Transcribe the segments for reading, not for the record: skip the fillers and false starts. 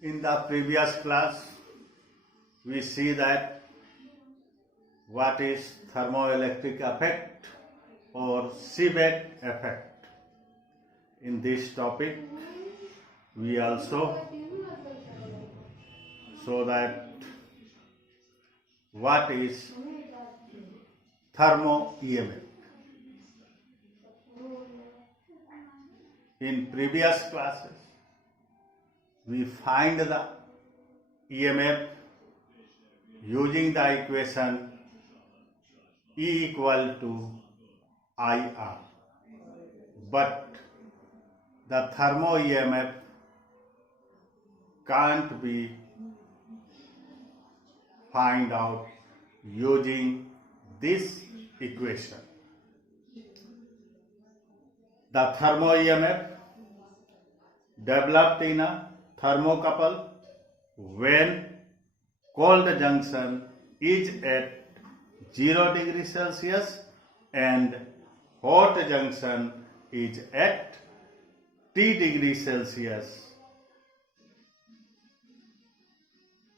In the previous class, we see that what is thermoelectric effect or Seebeck effect. In this topic, we also show that what is thermo EMF. In previous classes, we find the EMF using the equation E equal to IR. But the thermo EMF can't be find out using this equation. The thermo EMF developed in a thermocouple when cold junction is at 0 degrees Celsius and hot junction is at T degrees Celsius.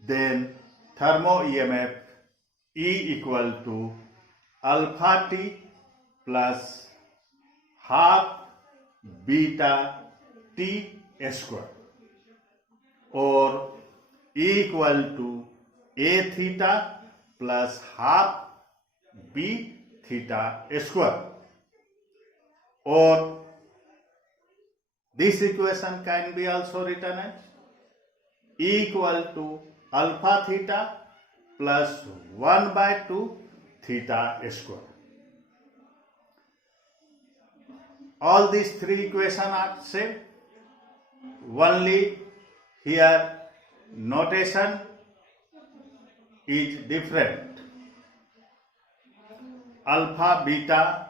Then thermo EMF E equal to alpha T plus half beta T square, or E equal to A theta plus half B theta square, or this equation can be also written as E equal to alpha theta plus 1 by 2 theta square. All these three equations are same, only here notation is different. Alpha, beta,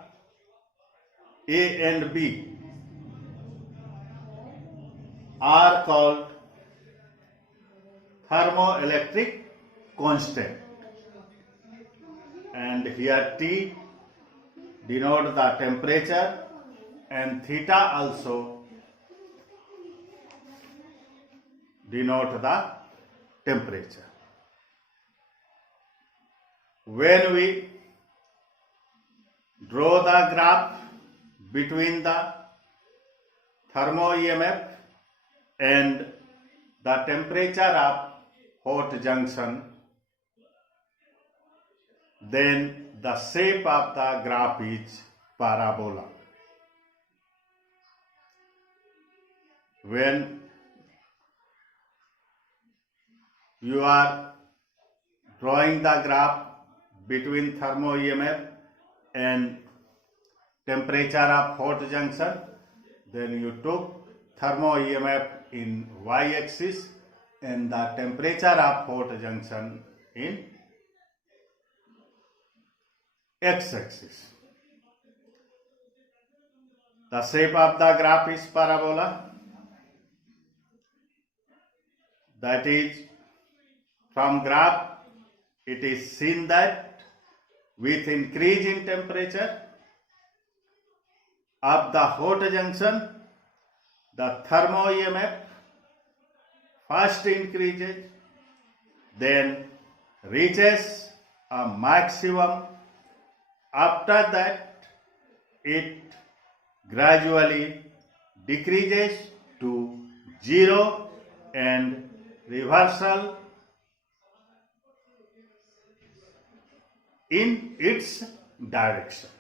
A and B are called thermoelectric constant, and here T denote the temperature and theta also denote the temperature. When we draw the graph between the thermo EMF and the temperature of hot junction, then the shape of the graph is parabola. When you are drawing the graph between thermo EMF and temperature of hot junction, then you took thermo EMF in y-axis and the temperature of hot junction in x-axis. The shape of the graph is parabola. That is, from graph it is seen that with increase in temperature of the hot junction, the thermo EMF first increases, then reaches a maximum. After that, it gradually decreases to 0 and reversal in its direction.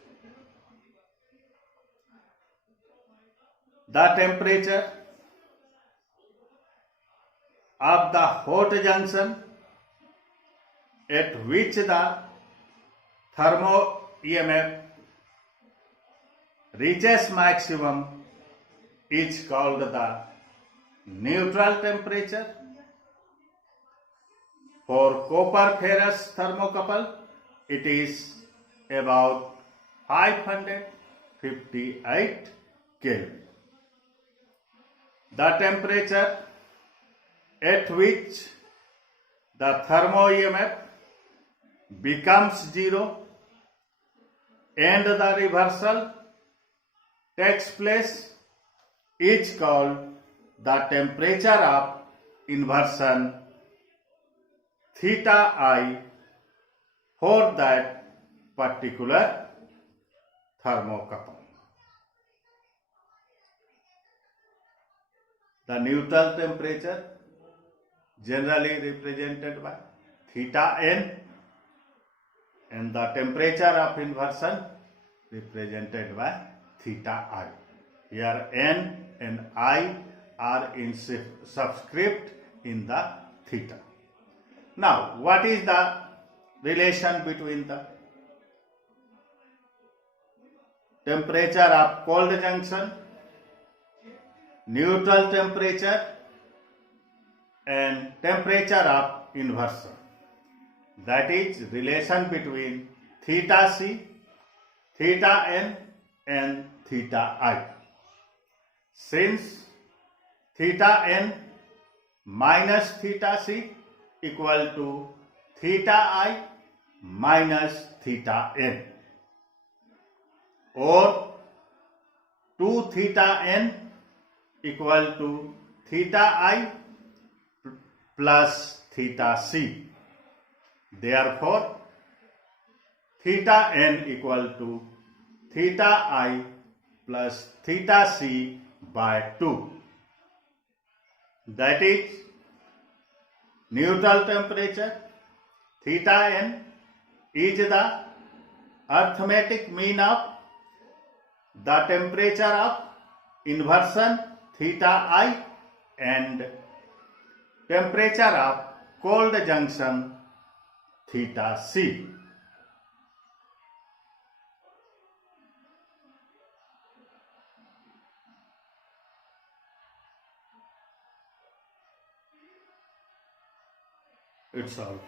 The temperature of the hot junction at which the thermo EMF reaches maximum is called the neutral temperature. For copper ferrous thermocouple, it is about 558 Kelvin. The temperature at which the thermo EMF becomes 0 and the reversal takes place is called the temperature of inversion theta I for that particular thermocouple. The neutral temperature generally represented by theta n, and the temperature of inversion represented by theta I. Here n and I are in subscript in the theta. Now, what is the relation between the temperature of cold junction, neutral temperature, and temperature of inversion? That is relation between theta C, theta n, and theta I. Since theta n minus theta C equal to theta I minus theta n, or 2 theta n equal to theta I plus theta C. Therefore, theta n equal to theta I plus theta C by 2. That is neutral temperature theta n is the arithmetic mean of the temperature of inversion theta I and temperature of cold junction theta C. It's all.